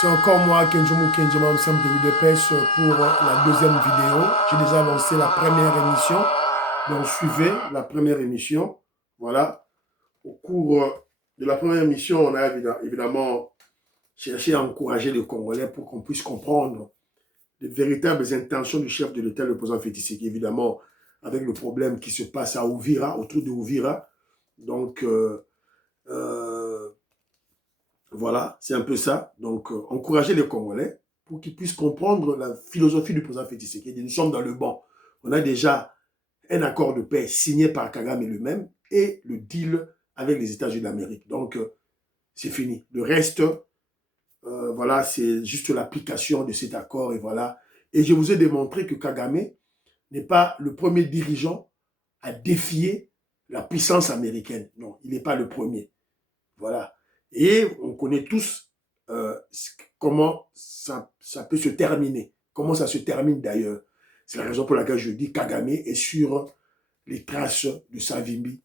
C'est encore moi, Kenjomu Kenjama Sam de Dépêche pour la deuxième vidéo. J'ai déjà lancé la première émission, donc suivez la première émission. Voilà. Au cours de la première émission, on a évidemment cherché à encourager les Congolais pour qu'on puisse comprendre les véritables intentions du chef de l'État, le président Fétisséki, évidemment, avec le problème qui se passe à Ouvira, autour de Ouvira. Donc, euh, voilà, c'est un peu ça. Donc, encourager les Congolais pour qu'ils puissent comprendre la philosophie du président Félix Tshisekedi. Nous sommes dans le banc. On a déjà un accord de paix signé par Kagame lui-même et le deal avec les États-Unis d'Amérique. Donc, c'est fini. Le reste, voilà, c'est juste l'application de cet accord et voilà. Et je vous ai démontré que Kagame n'est pas le premier dirigeant à défier la puissance américaine. Non, il n'est pas le premier. Voilà. Et on connaît tous comment ça peut se terminer. Comment ça se termine d'ailleurs. C'est la raison pour laquelle je dis Kagame est sur les traces de Savimbi,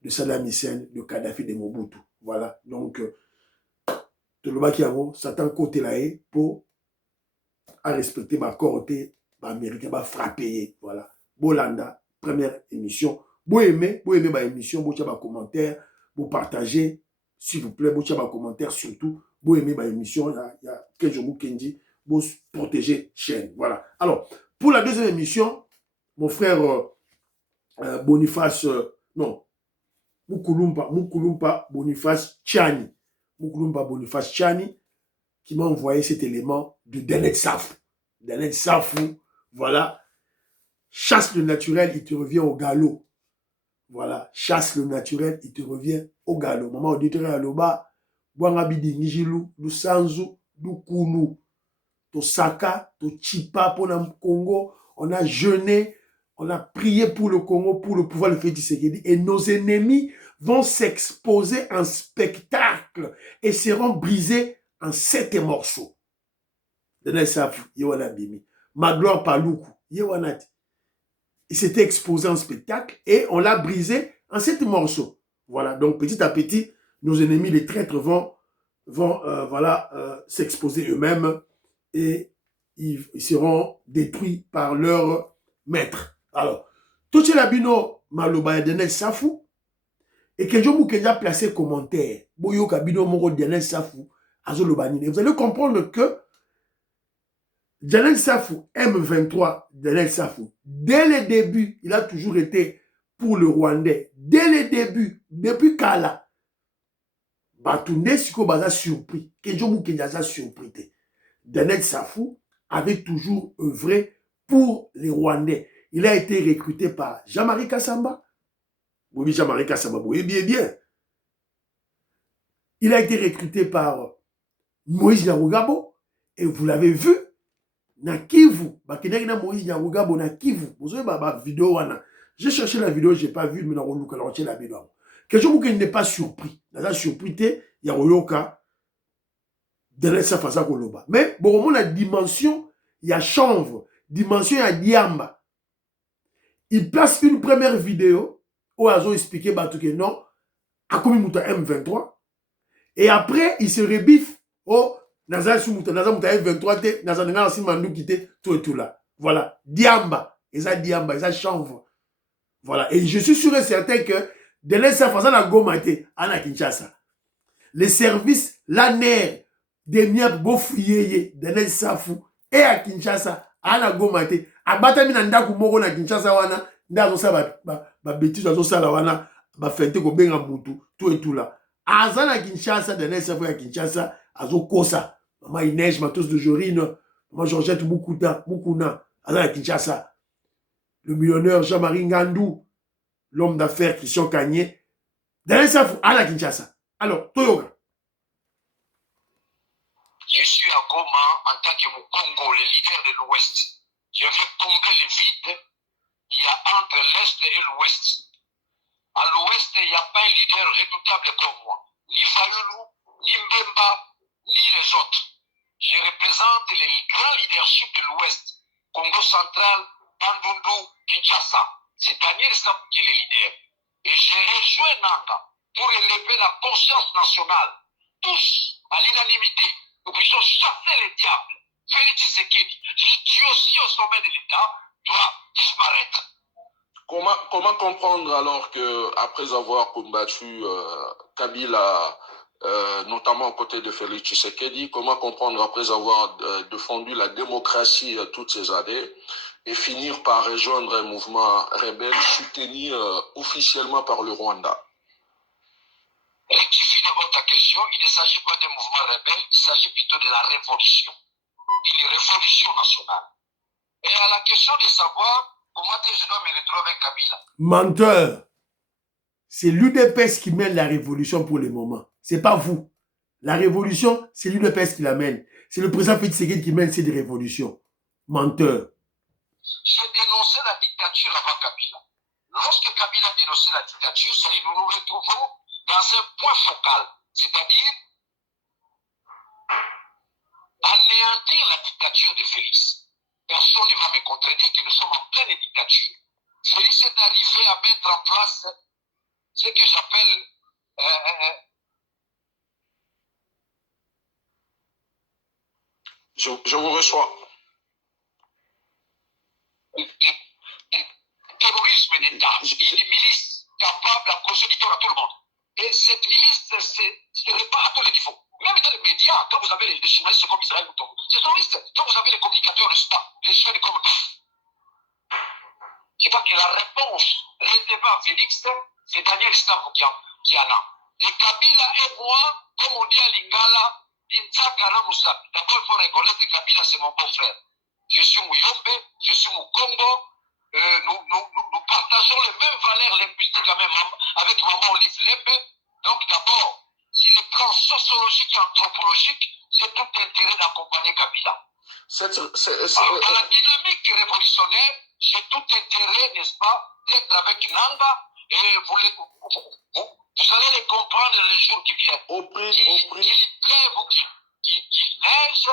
de Saddam Hussein, de Kadhafi, de Mobutu. Voilà. Donc, Tolobakiamo, Satan côté là pour respecter ma côté, ma américain, ma frapper. Voilà. Bolanda, première émission. Vous aimez ma émission, vous avez un commentaire, vous partagez. S'il vous plaît, vous avez un commentaire surtout. Vous aimez ma émission, il y a Kenjomu Kenji, vous protégez chaîne. Voilà. Alors, pour la deuxième émission, mon frère Boniface, non, Moukoulumpa Boniface Tchani. Moukoulumpa Boniface Tchani, qui m'a envoyé cet élément de Denet Safou. Denet Safou, voilà. Chasse le naturel, il te revient au galop. Voilà, chasse le naturel, il te revient au galop. Maman auditeur à l'oba, Bwanga Bidingijilu, du Sanzu, du Kunu, to Saka, to Chipa pour le Congo. On a jeûné, on a prié pour le Congo, pour le pouvoir de Félix Tshisekedi. Et nos ennemis vont s'exposer en spectacle et seront brisés en 7 morceaux. Magloire Paloukou, Yewanati. Il s'était exposé en spectacle et on l'a brisé en 7 morceaux. Voilà, donc petit à petit, nos ennemis, les traîtres, vont s'exposer eux-mêmes et ils seront détruits par leur maître. Alors, tout ce labino maloba Daniel Safou et que je vous ai placé commentaire. Boyo kabino moro Daniel Safou azolobanine. Vous allez comprendre que Daniel Safou, M23, Daniel Safou, dès le début, il a toujours été pour le Rwandais. Dès le début, depuis Kala, Batunde Siko Baza surpris, Kenjomu Kenyaza surpris. Daniel Safou avait toujours œuvré pour les Rwandais. Il a été recruté par Jean-Marie Kassamba. Oui, Jean-Marie Kassamba, oui, bien. Il a été recruté par Moïse Nyarugabo. Et vous l'avez vu, na Kivu, bakendaki na Moïse Nyarugabo na Kivu. Vous avez ma vidéo wana. J'ai cherché la vidéo, je n'ai pas vu, mais dans le la vidéo. Quelque chose qui n'est pas surpris. Dans la surprise, il y a Oyoka de sa façon Koloba. Mais bon, la dimension, il y a chanvre, dimension, il y a diamba. Il place une première vidéo où ils ont expliqué que non, à comme M23. Et après, il se rebiffe au Naza M23, Naza Mandou qui était tout et tout là. Voilà, diamba, et ça chanvre. Voilà, et je suis sûr et certain que de l'Est, façon la Gomate, à Kinshasa, les services, l'ANER, des miens bofouillés, de l'Est, et à Kinshasa, à la Gomate, à Batamina Ndaku Moro na Kinshasa, wana, ndazo sa ba bêtise, ndazo sa la wana, ba fente ko benga mutu, tout et tout là. Aza na Kinshasa, de l'Est, à Kinshasa, azo kosa, maman Inège, Matos de Jorine, maman Georgette Mukuna, aza na Kinshasa. Le millionnaire Jean-Marie Ngandou, l'homme d'affaires Christian Kanye, dans ça à la Kinshasa. Alors, Toyoga. Je suis à Goma en tant que Congo, le leader de l'Ouest. Je veux combler le vide il y a entre l'Est et l'Ouest. À l'Ouest, il n'y a pas un leader redoutable comme moi. Ni Fayulu, ni Mbemba, ni les autres. Je représente les grands leaderships de l'Ouest. Congo central, Bandundu, Kinshasa. C'est Daniel Safou qui est le leader. Et j'ai rejoint Nanga pour élever la conscience nationale tous, à l'unanimité, nous puissions chasser les diables. Félix Tshisekedi, Dieu aussi au sommet de l'État, doit disparaître. Comment comprendre alors que après avoir combattu Kabila, notamment aux côtés de Félix Tshisekedi, comment comprendre après avoir défendu la démocratie toutes ces années et finir par rejoindre un mouvement rebelle soutenu officiellement par le Rwanda? Rectifie d'abord ta question, il ne s'agit pas d'un mouvement rebelle, il s'agit plutôt de la révolution. Une révolution nationale. Et à la question de savoir comment je dois me retrouver avec Kabila. Menteur. C'est l'UDPS qui mène la révolution pour le moment. C'est pas vous. La révolution, c'est l'UDPS qui la mène. C'est le président Félix Tshisekedi qui mène cette révolution. Menteur. J'ai dénoncé la dictature avant Kabila. Lorsque Kabila a dénoncé la dictature, c'est nous nous retrouvons dans un point focal, c'est-à-dire anéantir la dictature de Félix. Personne ne va me contredire que nous sommes en pleine dictature. Félix est arrivé à mettre en place ce que j'appelle je vous reçois. Terrorisme d'État, une milice capable à causer du tort à tout le monde. Et cette milice se répand à tous les niveaux. Même dans les médias, quand vous avez les journalistes comme Israël Moutongo, ces journalistes, quand vous avez les communicateurs, n'est-ce pas, les chaînes comme... Je crois que la réponse réservée à Félix, c'est Daniel Stampo qui en a. Et Kabila et moi, comme on dit à Lingala, d'abord il faut reconnaître que Kabila c'est mon beau-frère. Je suis Mouyombe, je suis Moukongo, nous partageons les mêmes valeurs linguistiques avec maman Olive Lembe. Donc d'abord, sur le plan sociologique et anthropologique, j'ai tout intérêt d'accompagner Kabila. Dans la dynamique révolutionnaire, j'ai tout intérêt, n'est-ce pas, d'être avec Nanga et vous allez les comprendre les jours qui viennent. Qu'il pleuve ou qu'il neige,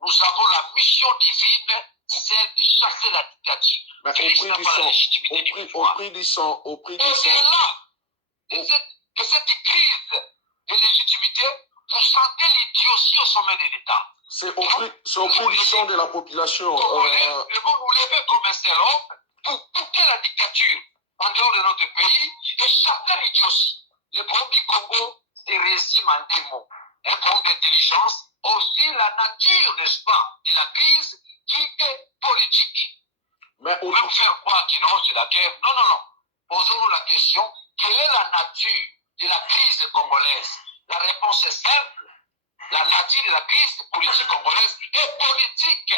nous avons la mission divine, celle de chasser la dictature. Félix n'a pas la légitimité du pouvoir. Et bien là, de cette crise de légitimité, vous sentez l'idiotie au sommet de l'État. C'est au prix du sang de la population. Nous devons nous lever comme un seul homme pour couper la dictature en dehors de notre pays et chasser l'idiotie. Le problème du Congo se résume en deux mots. Un problème d'intelligence, aussi la nature, n'est-ce pas, de la crise qui est politique. Mais on peut faire croire que non, c'est la guerre. Non, non, non. Posons-nous la question, quelle est la nature de la crise congolaise? La réponse est simple. La nature de la crise politique congolaise est politique.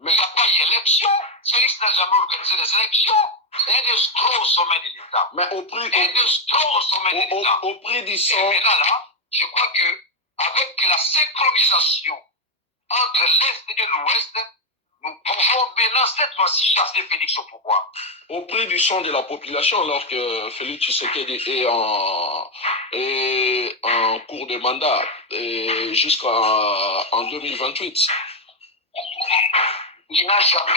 Mais il n'y a pas eu d'élection. Félix n'a jamais organisé des élections. C'est un escroc au sommet de l'État. Mais au prix du sang. Et maintenant, là, je crois que avec la synchronisation entre l'Est et l'Ouest, nous pouvons maintenant cette fois-ci chasser Félix au pouvoir. Au prix du sang de la population, alors que Félix Tshisekedi est en cours de mandat jusqu'en 2028. Il n'a jamais eu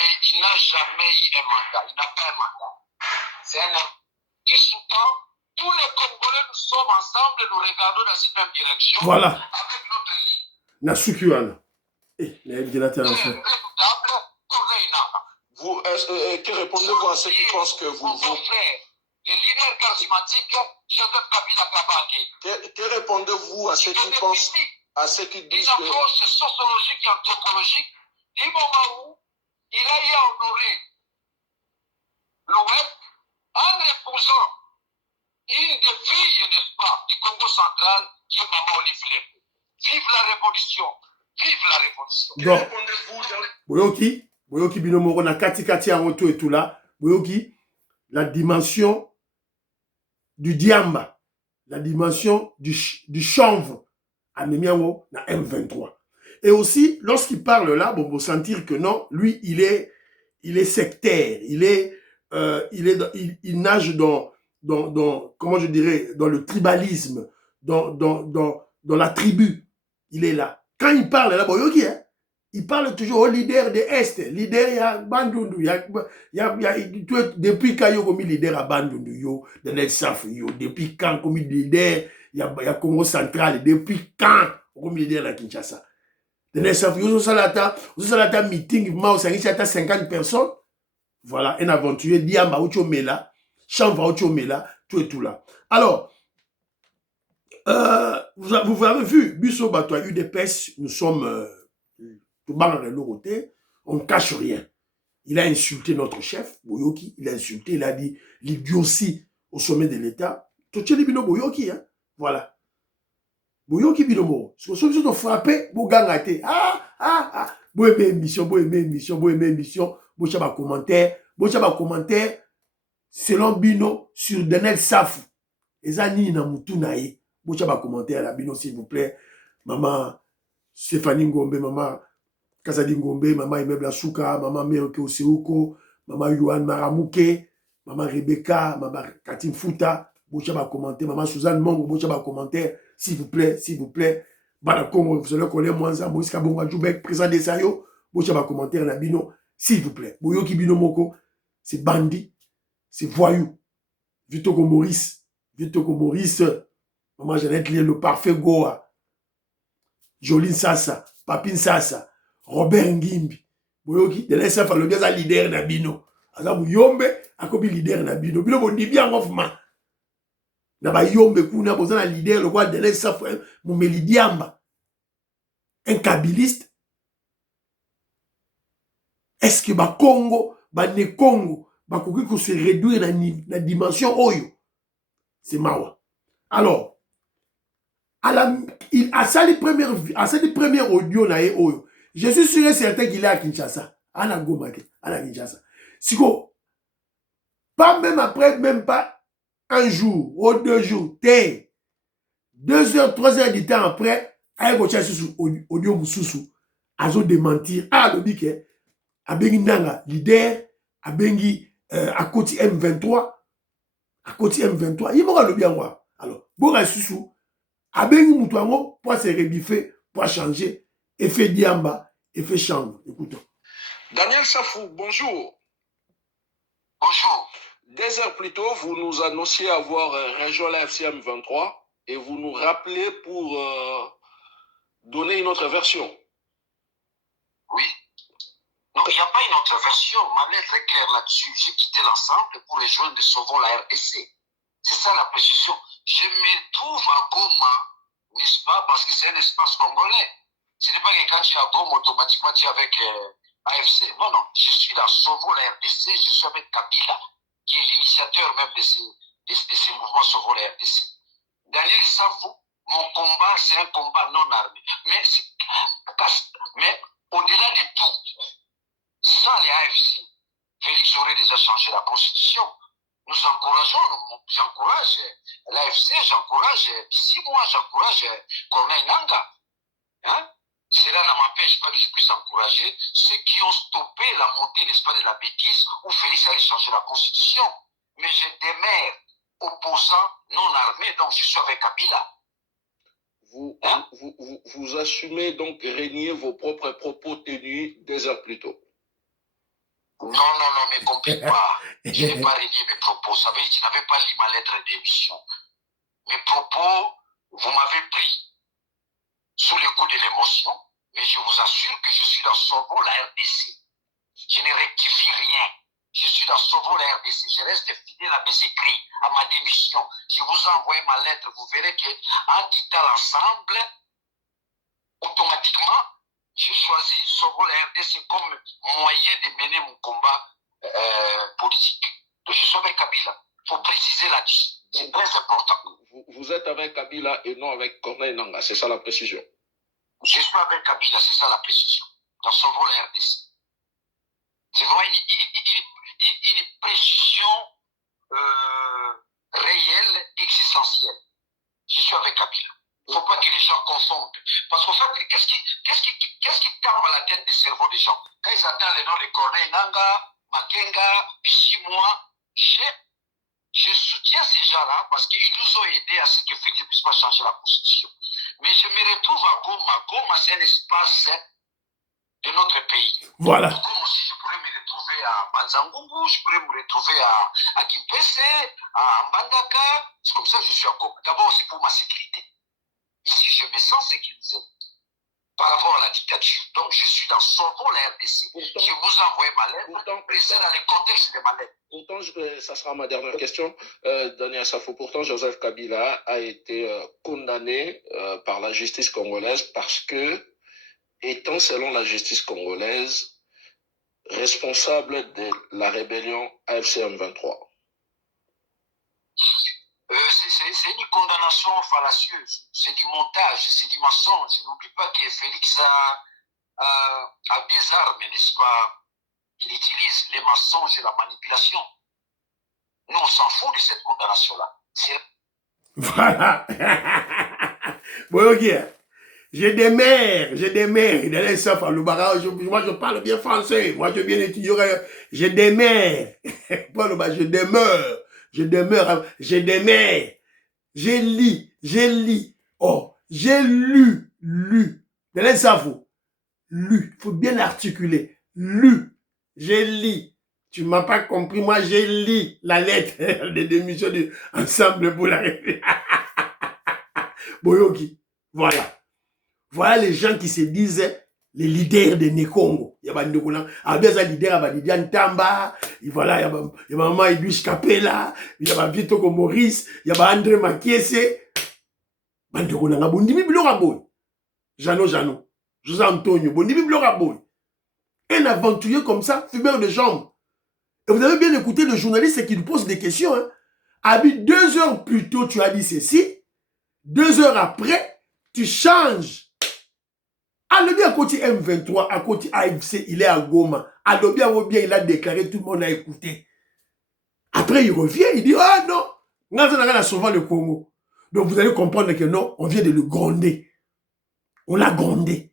un mandat. Il n'a pas un mandat. C'est un homme qui sous-tend tous les Congolais, nous sommes ensemble, nous regardons dans une même direction. Voilà. Avec notre lit. Nasukuana. Vous, que répondez-vous à ceux qui pensent que vous... Les leaders charismatiques, Joseph Kabila Kabange. Que répondez-vous à ceux qui pensent, à ceux qui disent que... Une approche sociologique et anthropologique, du moment où il a eu à honorer l'Ouest en épousant une des filles, n'est-ce pas, du Congo central, qui est Maman Olive Lembe. Vive la révolution! Vive la révolution! Donc, Boyoki Binomoro na kati aroto et tout là, Boyoki, la dimension du diamba, la dimension du chanvre, à Nemiawo, na M23. Et aussi, lorsqu'il parle là, bon, vous sentir que non, lui, il est sectaire, il nage dans, comment je dirais, dans le tribalisme, dans la tribu. Il est là. Quand il parle là, Boyoki, hein, il parle toujours au leader de Est. Leader, il y a Bandundu. Depuis quand il y a leader à Bandundu, depuis quand comme leader, il y a Congo central. Depuis quand on est leader à Kinshasa? Vous avez un meeting, vous avez 50 personnes. Voilà, un aventurier, Diamba, Ochomela, Chanva, Ochomela, tout et tout là. Alors, vous avez vu, Busso Bato a eu des pêches, nous sommes tout bas dans le côté, on ne cache rien. Il a insulté notre chef, Boyoki, il a insulté, il a dit l'idiotie au sommet de l'État. Totcheli Bino Boyoki, hein, voilà. Boyoki Binomo, ce que vous avez frappé, vous gagnez. Vous aimez émission, vous aimez émission, vous aimez émission, vous avez un commentaire, selon Bino, sur Daniel Safou. Et ça, ni na mutu nae. Vous avez un commentaire là, Bino, s'il vous plaît. Maman Stéphanie Ngombe, maman Kasadi Ngombe, maman Imebla Souka, maman Meroke Oseoko, maman Yohan Maramouke, maman Rebecca, maman Katim Fouta, vous avez un commentaire, maman Suzanne Mongo, vous avez un commentaire. S'il vous plaît, Bana Congo, vous allez connaître Mwanza, Moïse Kabonga Djoubek, président des Sayo, vous avez un commentaire dans Bino, s'il vous plaît. Boyoki Bino Moko, c'est bandit, c'est voyou. Vitoko Maurice, maman Jeannette Lié, le parfait Goa, Joline Sassa, Papine Sassa, Robert Ngimbi, Boyoki, de l'SF, le bien leader dans Bino. Alors, Yombe, a comme leader dans Bino. Bino, bon, dit bien mouvement. Naba yombe kuna bozana leader le roi de l'Est Moumeli Diamba, un kabiliste. Est-ce que ba Congo, ne Congo, ba koki ko se réduire la dimension oyo? C'est mawa. Alors, à sa première audio na oyo, je suis sûr et certain qu'il est à Kinshasa, à la Gomake, à la Kinshasa. Siko, pas même après, même pas un jour ou 2 jours, 2 heures, 3 heures du temps après, aïe gocha sous audio mususu, azo démentir, le bique, abengi nanga leader, abengi à côté M23, il m'a le bien voir. Alors, bon susu, abengi mutuango pour se rebiffer, pour changer, effet diamba, effet chambre. Écoutons. Daniel Safou, bonjour. Bonjour. 2 heures plus tôt, vous nous annonciez avoir rejoint la FCM 23 et vous nous rappelez pour donner une autre version. Oui. Non, il n'y a pas une autre version. Ma lettre est claire là-dessus. J'ai quitté l'ensemble pour rejoindre de Sauvons la RDC. C'est ça la précision. Je me trouve à Goma, n'est-ce pas, parce que c'est un espace congolais. Ce n'est pas que quand tu es à Goma, automatiquement tu es avec AFC. Non, non. Je suis dans Sauvons la RDC. Je suis avec Kabila, qui est l'initiateur même de ces mouvements Sauvons la RDC. Daniel Safou, mon combat, c'est un combat non armé. Mais au-delà de tout, sans les AFC, Félix aurait déjà changé la constitution. J'encourage l'AFC, j'encourage Bissimo, j'encourage Corneille Nangaa. Hein? Cela ne m'empêche pas que je puisse encourager ceux qui ont stoppé la montée, n'est-ce pas, de la bêtise où Félix allait changer la constitution. Mais je demeure opposant non armé, donc je suis avec Kabila. Vous assumez donc régner vos propres propos tenus 2 heures plus tôt. Non, ne complique pas. Je n'ai pas régné mes propos. Vous savez, je n'avais pas lu ma lettre d'émission. Mes propos, vous m'avez pris sous le coup de l'émotion, mais je vous assure que je suis dans Sauvons la RDC. Je ne rectifie rien. Je suis dans Sauvons la RDC. Je reste fidèle à mes écrits, à ma démission. Je vous ai envoyé ma lettre. Vous verrez qu'en quittant l'ensemble, automatiquement, j'ai choisi Sauvons la RDC comme moyen de mener mon combat politique. Donc je suis avec Kabila. Il faut préciser là-dessus. C'est très important. Vous êtes avec Kabila et non avec Corneille Nangaa. C'est ça la précision. Je suis avec Kabila, c'est ça la précision. Dans Sauvons la RDC. C'est vraiment une précision réelle, existentielle. Je suis avec Kabila. Il ne faut pas que les gens confondent. Parce qu'en fait, qu'est-ce qui tape à la tête des cerveaux des gens? Quand ils attendent les noms de Corneille Nangaa, Makenga, Bissimo, je soutiens ces gens-là parce qu'ils nous ont aidés à ce que Félix ne puisse pas changer la constitution. Mais je me retrouve à Goma. Goma, c'est un espace de notre pays. Voilà. Comme aussi, je pourrais me retrouver à Banzangungu, je pourrais me retrouver à Kipese, à Mbandaka. C'est comme ça que je suis à Goma. D'abord, c'est pour ma sécurité. Ici, je me sens sécurisé par rapport à la dictature. Donc, je suis dans son rôle la RDC. Pourtant, je vous envoie ma lettre, précède dans le contexte de ma lettre. Pourtant, ça sera ma dernière question, Daniel Safo. Pourtant, Joseph Kabila a été condamné par la justice congolaise parce que, étant selon la justice congolaise, responsable de la rébellion AFC M23. C'est une condamnation fallacieuse, c'est du montage, c'est du mensonge. N'oublie pas que Félix a des armes, n'est-ce pas? Il utilise les mensonges et la manipulation. Nous, on s'en fout de cette condamnation-là. Voilà. Bon, ok. J'ai des mères. Moi, je parle bien français. Moi, je viens d'étudier. J'ai des mères. Je demeure. J'ai des mères. J'ai lu. Oh, j'ai lu. Daniel Safo. Lu. Il faut bien l'articuler. Lu. J'ai lu. Tu m'as pas compris, moi j'ai lu la lettre de démission de Ensemble pour la République. Boyoki. Voilà. Voilà les gens qui se disent les leaders de Nekongo. Il y a des leaders, il y a Ntamba, voilà, il y a Maman Edwige Kapela, il y a Vitoko Maurice, il y a André Makiese. Bandekona, Bondimi Bloraboy. Jano, José Antonio, Bondimi Bloraboy. Un aventurier comme ça, fumeur de jambes. Et vous avez bien écouté le journaliste qui nous pose des questions. Hein. Abi, 2 heures plus tôt, tu as dit ceci. 2 heures après, tu changes. Alobi à côté M23, à côté AFC, il est à Goma. Alobi à bien, il a déclaré, tout le monde a écouté. Après, il revient, il dit, ah non, on a sauvé le Congo. Donc vous allez comprendre que non, on vient de le gronder. On l'a grondé.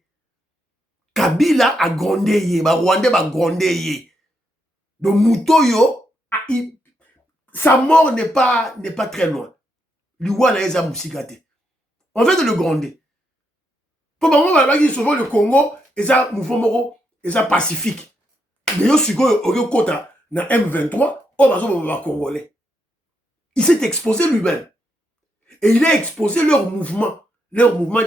Kabila a grondé yé, Rwandais a grondé yé. Donc Mutoyo, sa mort n'est pas très loin. Luwana eza musikate. On vient de le gronder. Pour moi, on va sauver le Congo, et ça mouvement et ça pacifique. Mais yo suko au kota na M23, on va congolais. Il s'est exposé lui-même. Et il a exposé leur mouvement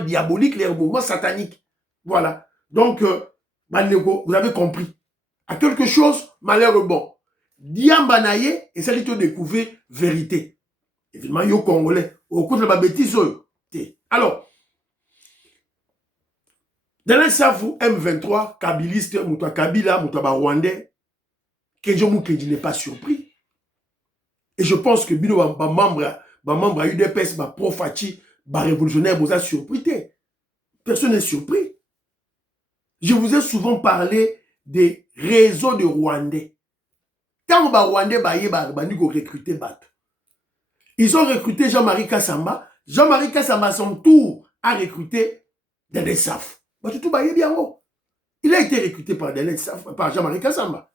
diabolique, leur mouvement satanique. Voilà. Donc, vous avez compris. À quelque chose, malheur bon. Diambanaye, et ça lui a découvert vérité. Évidemment, yo congolais. Au cours de la bêtise, alors, dans le Safo M23, Kabiliste, Moutoua Kabila, Moutoua Rwandais, Kenjo Moukendi n'est pas surpris. Et je pense que Bino, membre UDPS, Profachi, révolutionnaire, vous a surpris. Personne n'est surpris. Je vous ai souvent parlé des réseaux de Rwandais. Quand les Rwandais ont recruté Bato, ils ont recruté Jean-Marie Kassamba. Jean-Marie Kassamba, à son tour, a recruté Daniel Safo. Il a été recruté par Jean-Marie Kassamba.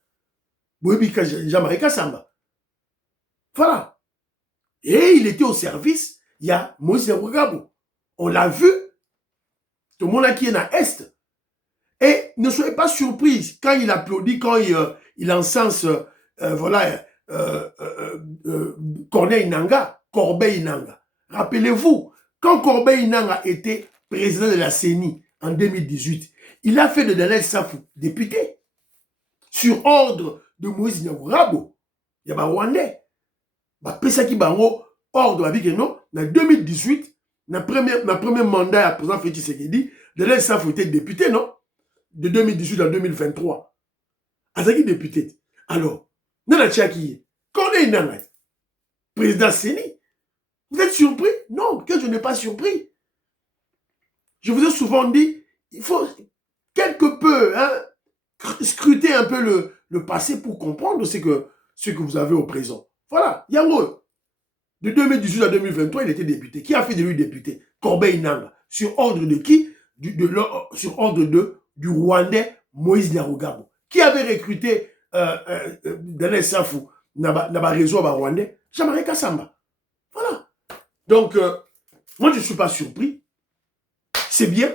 Jean-Marie Kassamba. Voilà. Et il était au service, il y a Moïse Nyarugabo. On l'a vu. Tout le monde qui est dans l'Est. Et ne soyez pas surpris quand il applaudit, quand il encense, Corneille Nangaa, Corbeil Nanga. Rappelez-vous, quand Corbeil Nanga était président de la CENI en 2018, il a fait de Daniel Safo député sur ordre de Moïse Nyarugabo. Il y a des Rwandais. Pesaki bango ordre avec non, en 2018, dans premier mandat à président Félix Tshisekedi, Daniel Safo était député, non? De 2018 à 2023. Azaki député. Alors, Nana Tchaki, Corneille Nangaa, président CENI. Vous êtes surpris? Non, que je n'ai pas surpris. Je vous ai souvent dit, il faut quelque peu scruter un peu le passé pour comprendre ce que vous avez au présent. Voilà, Yango. De 2018 à 2023, il était député. Qui a fait de lui député? Corbeil Nanga. Sur ordre de qui? Sur ordre du Rwandais Moïse Nyarugabo. Qui avait recruté Daniel Safo dans le réseau Rwandais? Jean-Marie Kassamba. Voilà. Donc, moi, je ne suis pas surpris. C'est bien.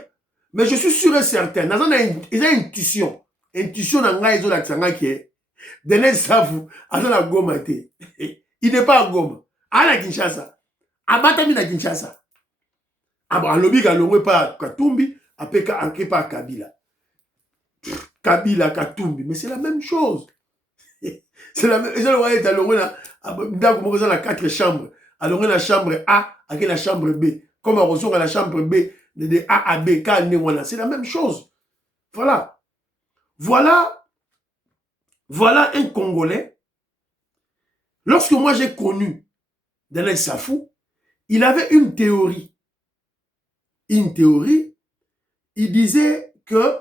Mais je suis sûr et certain, ils ont une intuition. Intuition dans les autres qui est. Daniel Safou, à Goma. Il n'est pas à Goma. À la Kinshasa. À Batami na Kinshasa. À Lobi, à Longwe pas Katumbi, à Peka, à Kepa Kabila. Kabila, Katumbi. Mais c'est la même chose. C'est la même chose. Vous voyez, à Longwe, dans la 4 chambres. À Longwe, la chambre A, à la chambre B. Comme à Roson, à la chambre B, de A à B, c'est la même chose. Voilà. Voilà un Congolais. Lorsque moi j'ai connu Daniel Safou, il avait une théorie. Une théorie, il disait que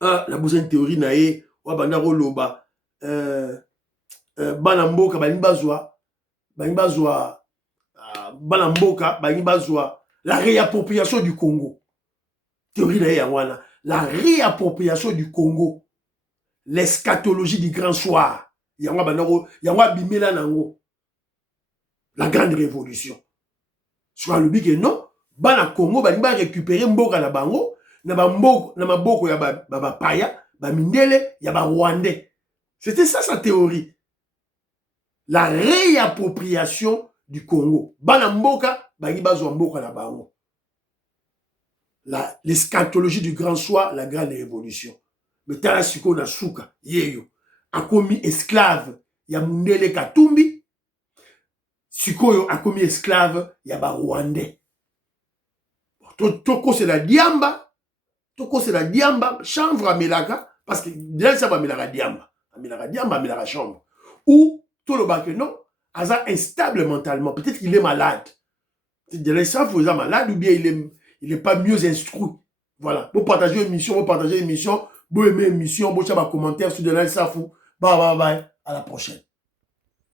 la bousine théorie nae wabanda loba banamboka banibazwa banamboka banibazwa la réappropriation du Congo. Théorie nae yawana, la réappropriation du Congo. L'eschatologie du grand soir. Yangwa bimela nango. La grande révolution. Soit le que non, bana Congo ba récupérer mboka na bango, na maboko ya ba paya, ba mindele ya ba rwandais. C'était ça sa théorie. La réappropriation du Congo. Bana mboka bazwa mboka na bango. L'eschatologie du grand soir, la grande révolution. Mais tala siko na suka yeyo akomi esclave ya Mundele Katumbi, sikoyo akomi esclave ya ba Rwandais. Toko c'est la diamba, chanvre amelaka parce que déjà ça va melaka diamba, amelaka chambre. Ou toloba que non, aza instable mentalement, peut-être qu'il est malade. Déjà ça vous êtes malade ou bien il est pas mieux instruit. Voilà, vous partagez une mission, vous aimez une mission, vous chama commentaire sur Daniel Safou. Bye bye bye, à la prochaine.